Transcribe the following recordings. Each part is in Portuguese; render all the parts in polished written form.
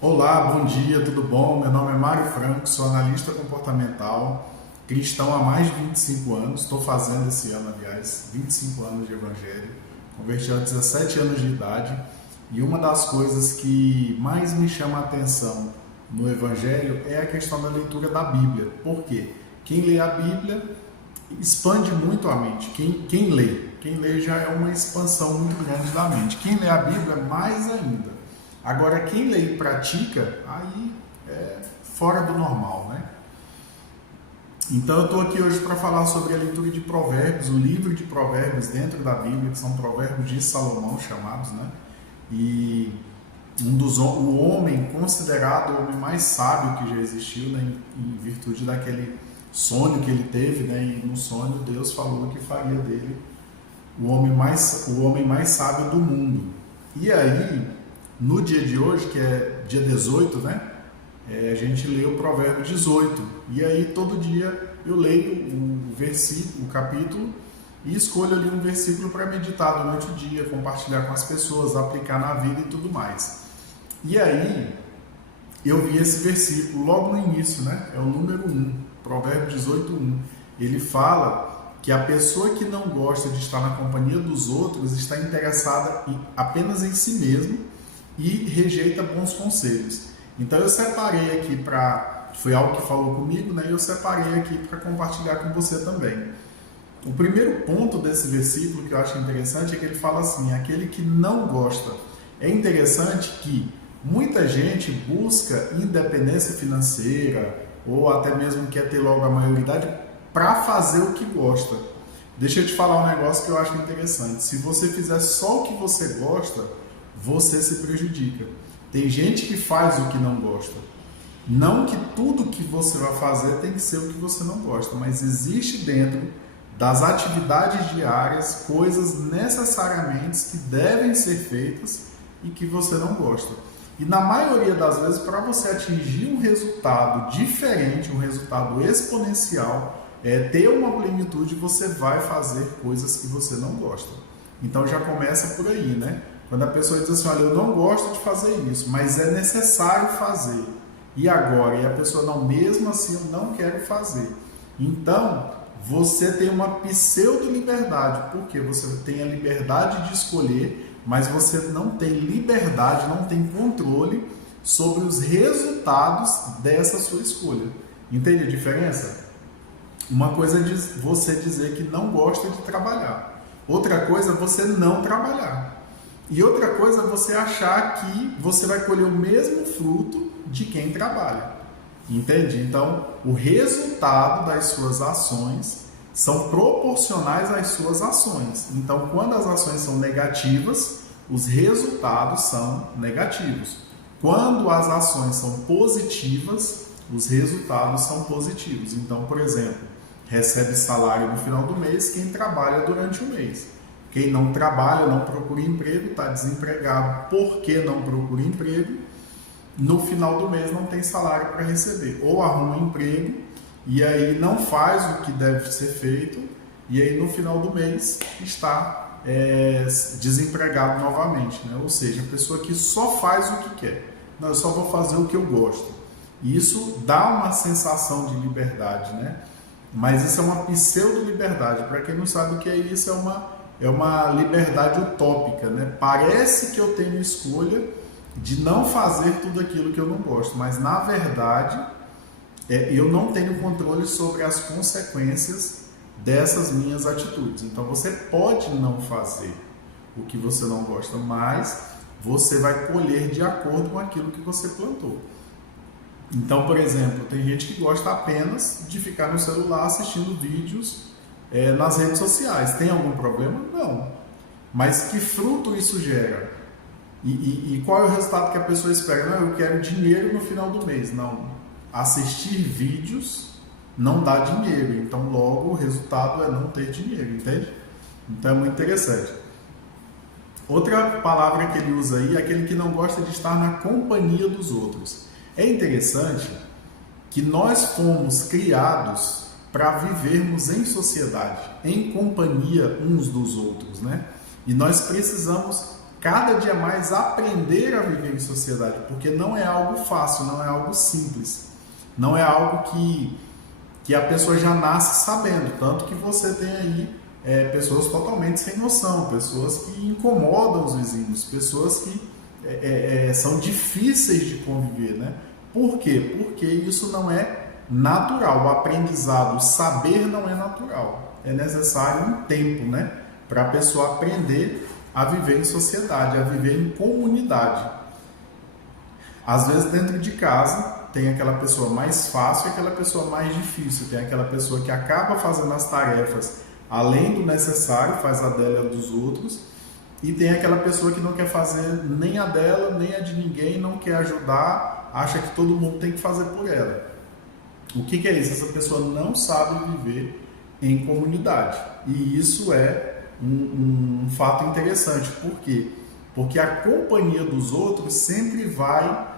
Olá, bom dia, tudo bom? Meu nome é Mário Franco, sou analista comportamental, cristão há mais de 25 anos, estou fazendo esse ano, aliás, 25 anos de evangelho, converti aos 17 anos de idade e uma das coisas que mais me chama a atenção no evangelho é a questão da leitura da Bíblia. Por quê? Quem lê a Bíblia expande muito a mente. Quem lê já é uma expansão muito grande da mente. Quem lê a Bíblia, mais ainda. Agora, quem lê e pratica, aí é fora do normal, né? Então, eu estou aqui hoje para falar sobre a leitura de Provérbios, o livro de Provérbios dentro da Bíblia, que são Provérbios de Salomão chamados, né? E o homem considerado o homem mais sábio que já existiu, né? Em virtude daquele sonho que ele teve, né? E no sonho Deus falou que faria dele o homem mais sábio do mundo. E aí, no dia de hoje, que é dia 18, né? A gente lê o provérbio 18. E aí todo dia eu leio o versículo, o capítulo, e escolho ali um versículo para meditar durante o dia, compartilhar com as pessoas, aplicar na vida e tudo mais. E aí eu vi esse versículo logo no início, né? É o número 1, provérbio 18:1. Ele fala que a pessoa que não gosta de estar na companhia dos outros está interessada apenas em si mesmo e rejeita bons conselhos. Então eu separei aqui foi algo que falou comigo, né? E eu separei aqui para compartilhar com você também. O primeiro ponto desse versículo que eu acho interessante é que ele fala assim: aquele que não gosta. É interessante que muita gente busca independência financeira ou até mesmo quer ter logo a maioridade para fazer o que gosta. Deixa eu te falar um negócio que eu acho interessante. Se você fizer só o que você gosta, você se prejudica. Tem gente que faz o que não gosta. Não que tudo que você vai fazer tem que ser o que você não gosta, mas existe dentro das atividades diárias coisas necessariamente que devem ser feitas e que você não gosta. E na maioria das vezes, para você atingir um resultado diferente, um resultado exponencial, ter uma plenitude, você vai fazer coisas que você não gosta. Então já começa por aí, né? Quando a pessoa diz assim: olha, eu não gosto de fazer isso, mas é necessário fazer. E agora? E a pessoa: não, mesmo assim eu não quero fazer. Então, você tem uma pseudo-liberdade, porque você tem a liberdade de escolher, mas você não tem liberdade, não tem controle sobre os resultados dessa sua escolha. Entende a diferença? Uma coisa é você dizer que não gosta de trabalhar. Outra coisa é você não trabalhar. E outra coisa é você achar que você vai colher o mesmo fruto de quem trabalha. Entende? Então, o resultado das suas ações são proporcionais às suas ações. Então, quando as ações são negativas, os resultados são negativos. Quando as ações são positivas, os resultados são positivos. Então, por exemplo, recebe salário no final do mês quem trabalha durante o mês. Quem não trabalha, não procura emprego, está desempregado porque não procura emprego, no final do mês não tem salário para receber. Ou arruma emprego e aí não faz o que deve ser feito e aí no final do mês está desempregado novamente, né? Ou seja, a pessoa que só faz o que quer. Não, eu só vou fazer o que eu gosto. E isso dá uma sensação de liberdade, né? Mas isso é uma pseudo-liberdade. Para quem não sabe o que é isso, é uma liberdade utópica, né? Parece que eu tenho escolha de não fazer tudo aquilo que eu não gosto, mas na verdade eu não tenho controle sobre as consequências dessas minhas atitudes. Então você pode não fazer o que você não gosta, mas você vai colher de acordo com aquilo que você plantou. Então, por exemplo, tem gente que gosta apenas de ficar no celular assistindo vídeos nas redes sociais. Tem algum problema? Não. Mas que fruto isso gera? E qual é o resultado que a pessoa espera? Não, eu quero dinheiro no final do mês. Não. Assistir vídeos não dá dinheiro. Então, logo, o resultado é não ter dinheiro, entende? Então, é muito interessante. Outra palavra que ele usa aí é aquele que não gosta de estar na companhia dos outros. É interessante que nós fomos criados para vivermos em sociedade, em companhia uns dos outros, né? E nós precisamos cada dia mais aprender a viver em sociedade, porque não é algo fácil, não é algo simples, não é algo que a pessoa já nasce sabendo, tanto que você tem aí pessoas totalmente sem noção, pessoas que incomodam os vizinhos, pessoas que são difíceis de conviver, né? Por quê? Porque isso não é natural, o aprendizado, o saber não é natural, é necessário um tempo, né? Para a pessoa aprender a viver em sociedade, a viver em comunidade. Às vezes dentro de casa tem aquela pessoa mais fácil e aquela pessoa mais difícil, tem aquela pessoa que acaba fazendo as tarefas além do necessário, faz a dela e a dos outros, e tem aquela pessoa que não quer fazer nem a dela, nem a de ninguém, não quer ajudar, acha que todo mundo tem que fazer por ela. O que é isso? Essa pessoa não sabe viver em comunidade. E isso é um fato interessante. Por quê? Porque a companhia dos outros sempre vai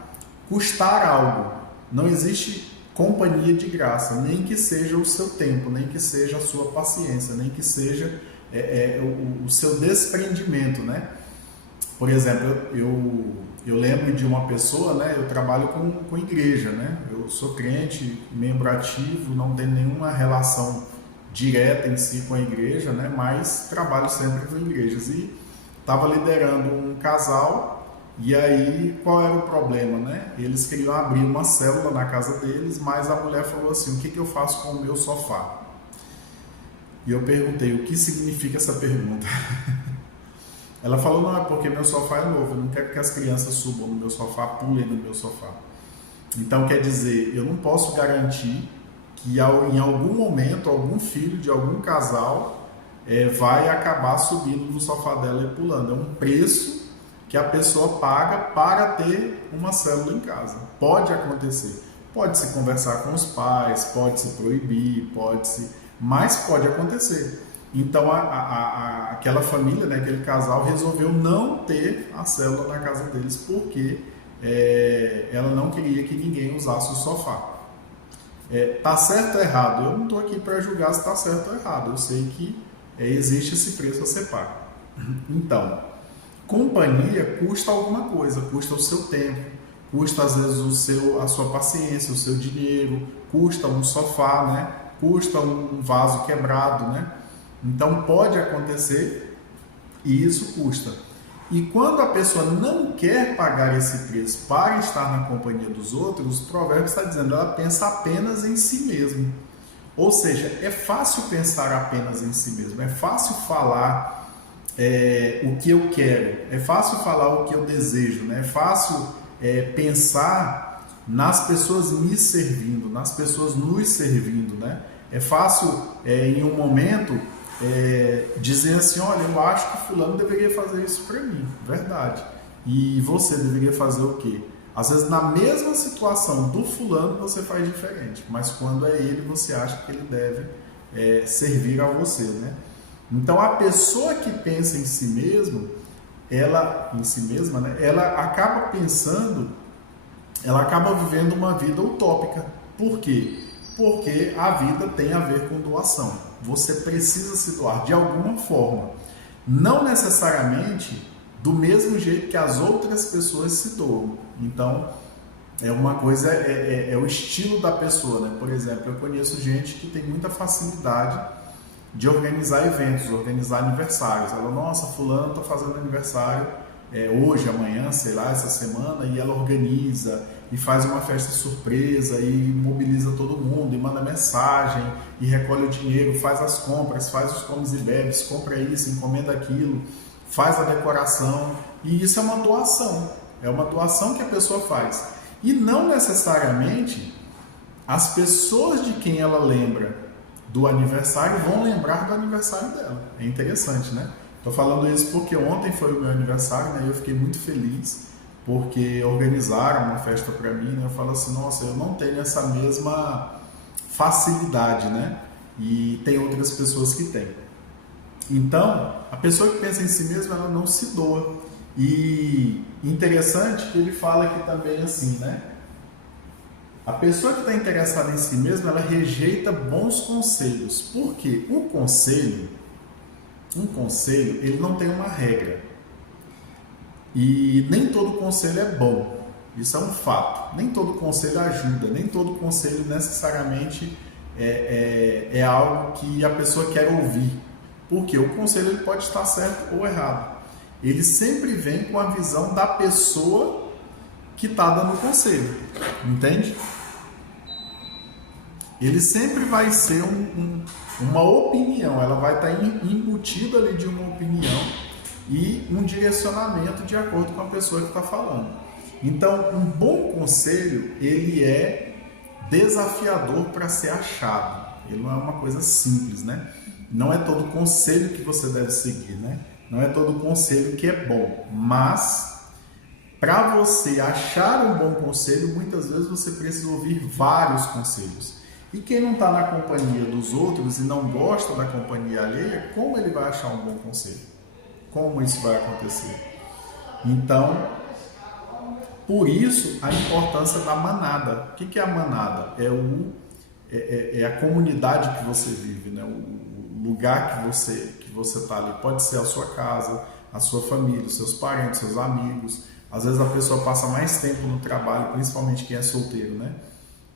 custar algo. Não existe companhia de graça, nem que seja o seu tempo, nem que seja a sua paciência, nem que seja o seu desprendimento, né? Por exemplo, eu lembro de uma pessoa, né? Eu trabalho com igreja, né? Eu sou crente, membro ativo, não tenho nenhuma relação direta em si com a igreja, né? Mas trabalho sempre com igrejas e estava liderando um casal. E aí, qual era o problema, né? Eles queriam abrir uma célula na casa deles, mas a mulher falou assim, o que eu faço com o meu sofá? E eu perguntei, o que significa essa pergunta? Ela falou, não, é porque meu sofá é novo, eu não quero que as crianças subam no meu sofá, pulem no meu sofá. Então, quer dizer, eu não posso garantir que em algum momento, algum filho de algum casal vai acabar subindo no sofá dela e pulando. É um preço que a pessoa paga para ter uma célula em casa. Pode acontecer. Pode-se conversar com os pais, pode-se proibir, mas pode acontecer. Então, aquela família, né, aquele casal, resolveu não ter a célula na casa deles porque ela não queria que ninguém usasse o sofá. Tá certo ou errado? Eu não estou aqui para julgar se está certo ou errado. Eu sei que existe esse preço a ser pago. Então, companhia custa alguma coisa, custa o seu tempo, custa às vezes a sua paciência, o seu dinheiro, custa um sofá, né? Custa um vaso quebrado, né? Então pode acontecer e isso custa. E quando a pessoa não quer pagar esse preço para estar na companhia dos outros, o provérbio está dizendo, ela pensa apenas em si mesma. Ou seja, é fácil pensar apenas em si mesmo, é fácil falar o que eu quero, é fácil falar o que eu desejo, né? É fácil pensar nas pessoas me servindo, nas pessoas nos servindo, né? É fácil em um momento dizer assim, olha, eu acho que fulano deveria fazer isso para mim, verdade, e você deveria fazer o quê? Às vezes na mesma situação do fulano você faz diferente, mas quando é ele você acha que ele deve servir a você, né? Então a pessoa que pensa em si mesma, né, ela acaba pensando, ela acaba vivendo uma vida utópica. Por quê? Porque a vida tem a ver com doação. Você precisa se doar de alguma forma. Não necessariamente do mesmo jeito que as outras pessoas se doam. Então, uma coisa é o estilo da pessoa, né? Por exemplo, eu conheço gente que tem muita facilidade de organizar eventos, organizar aniversários. Ela, nossa, fulano está fazendo aniversário hoje, amanhã, sei lá, essa semana, e ela organiza e faz uma festa surpresa e mobiliza todo mundo e manda mensagem e recolhe o dinheiro, faz as compras, faz os comes e bebes, compra isso, encomenda aquilo, faz a decoração, e isso é uma doação que a pessoa faz. E não necessariamente as pessoas de quem ela lembra do aniversário vão lembrar do aniversário dela. É interessante, né? Estou falando isso porque ontem foi o meu aniversário, né? Eu fiquei muito feliz porque organizaram uma festa para mim, né? Eu falo assim, nossa, eu não tenho essa mesma facilidade, né? E tem outras pessoas que têm. Então, a pessoa que pensa em si mesma, ela não se doa. E interessante que ele aqui que também assim, né? A pessoa que está interessada em si mesma, ela rejeita bons conselhos. Por quê? Um conselho, ele não tem uma regra. E nem todo conselho é bom, isso é um fato. Nem todo conselho ajuda, nem todo conselho necessariamente é algo que a pessoa quer ouvir. Porque o conselho ele pode estar certo ou errado. Ele sempre vem com a visão da pessoa que está dando o conselho, entende? Ele sempre vai ser uma opinião, ela vai estar embutida ali de uma opinião e um direcionamento de acordo com a pessoa que está falando. Então, um bom conselho, ele é desafiador para ser achado. Ele não é uma coisa simples, né? Não é todo conselho que você deve seguir, né? Não é todo conselho que é bom, mas para você achar um bom conselho, muitas vezes você precisa ouvir vários conselhos. E quem não está na companhia dos outros e não gosta da companhia alheia, como ele vai achar um bom conselho? Como isso vai acontecer? Então, por isso, a importância da manada. O que é a manada? É a comunidade que você vive, né? O lugar que você está ali. Pode ser a sua casa, a sua família, os seus parentes, seus amigos. Às vezes a pessoa passa mais tempo no trabalho, principalmente quem é solteiro, né?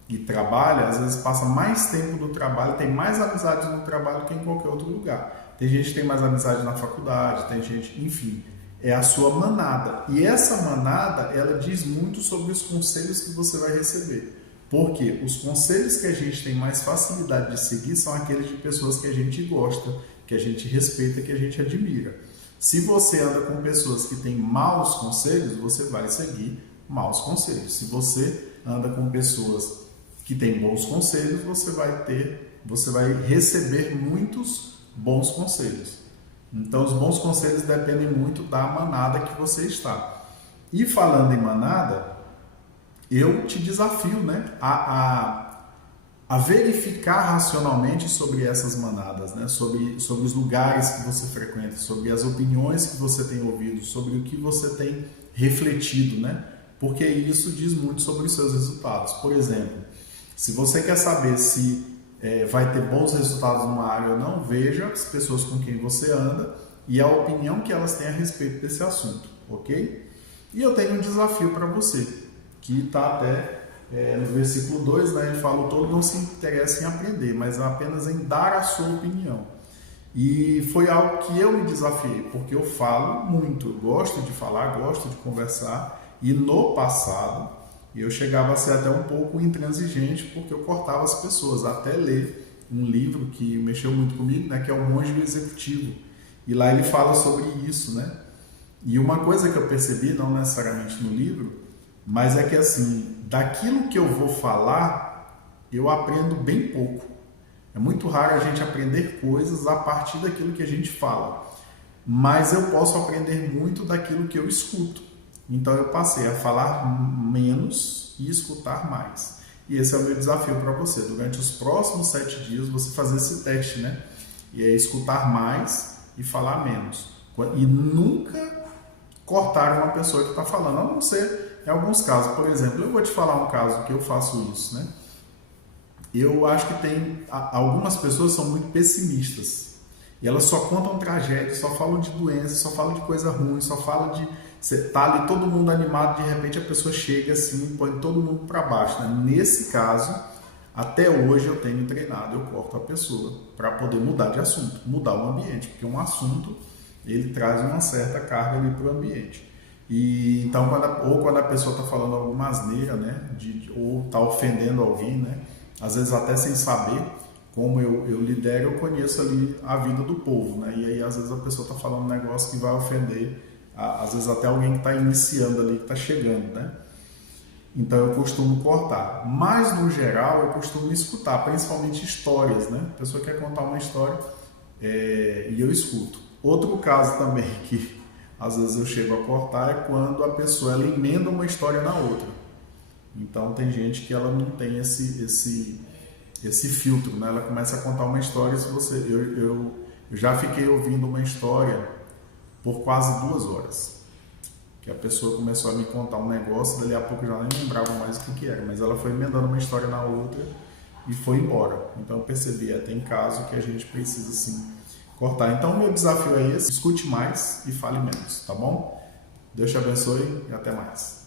E trabalha, às vezes passa mais tempo no trabalho, tem mais amizades no trabalho que em qualquer outro lugar. Tem gente que tem mais amizade na faculdade, tem gente, enfim, é a sua manada. E essa manada, ela diz muito sobre os conselhos que você vai receber. Porque os conselhos que a gente tem mais facilidade de seguir são aqueles de pessoas que a gente gosta, que a gente respeita, que a gente admira. Se você anda com pessoas que têm maus conselhos, você vai seguir maus conselhos. Se você anda com pessoas que têm bons conselhos, você vai receber muitos bons conselhos. Então, os bons conselhos dependem muito da manada que você está. E falando em manada, eu te desafio, né, a verificar racionalmente sobre essas manadas, né, sobre os lugares que você frequenta, sobre as opiniões que você tem ouvido, sobre o que você tem refletido, né, porque isso diz muito sobre os seus resultados. Por exemplo, se você quer saber se vai ter bons resultados numa área ou não, veja as pessoas com quem você anda e a opinião que elas têm a respeito desse assunto, ok? E eu tenho um desafio para você, que está até no versículo 2, né, ele fala: o todo não se interessa em aprender, mas apenas em dar a sua opinião. E foi algo que eu me desafiei, porque eu falo muito, eu gosto de falar, gosto de conversar, e no passado eu chegava a ser até um pouco intransigente, porque eu cortava as pessoas, até ler um livro que mexeu muito comigo, né, que é O Monge do Executivo, e lá ele fala sobre isso, né? E uma coisa que eu percebi, não necessariamente no livro, mas é que assim, daquilo que eu vou falar, eu aprendo bem pouco. É muito raro a gente aprender coisas a partir daquilo que a gente fala, mas eu posso aprender muito daquilo que eu escuto. Então eu passei a falar menos e escutar mais. E esse é o meu desafio para você. Durante os próximos 7 dias, você fazer esse teste, né? E é escutar mais e falar menos. E nunca cortar uma pessoa que está falando, a não ser em alguns casos. Por exemplo, eu vou te falar um caso que eu faço isso, né? Eu acho que algumas pessoas são muito pessimistas. E elas só contam tragédias, só falam de doença, só falam de coisa ruim, só falam de... Você tá ali todo mundo animado, de repente a pessoa chega assim e põe todo mundo para baixo, né? Nesse caso, até hoje eu tenho treinado, eu corto a pessoa para poder mudar de assunto, mudar o ambiente, porque um assunto ele traz uma certa carga ali para o ambiente. E então, quando a pessoa está falando alguma asneira, né? Ou está ofendendo alguém, né? Às vezes até sem saber, como eu lidero, eu conheço ali a vida do povo, né? E aí às vezes a pessoa está falando um negócio que vai ofender, às vezes até alguém que está iniciando ali, que está chegando, né? Então eu costumo cortar, mas no geral eu costumo escutar, principalmente histórias, né? A pessoa quer contar uma história e eu escuto. Outro caso também que às vezes eu chego a cortar é quando a pessoa ela emenda uma história na outra. Então tem gente que ela não tem esse filtro, né? Ela começa a contar uma história, eu já fiquei ouvindo uma história por quase 2 horas. Que a pessoa começou a me contar um negócio, dali a pouco eu já nem lembrava mais o que era, mas ela foi emendando uma história na outra e foi embora. Então eu percebi, tem caso que a gente precisa sim cortar. Então o meu desafio é esse: escute mais e fale menos, tá bom? Deus te abençoe e até mais.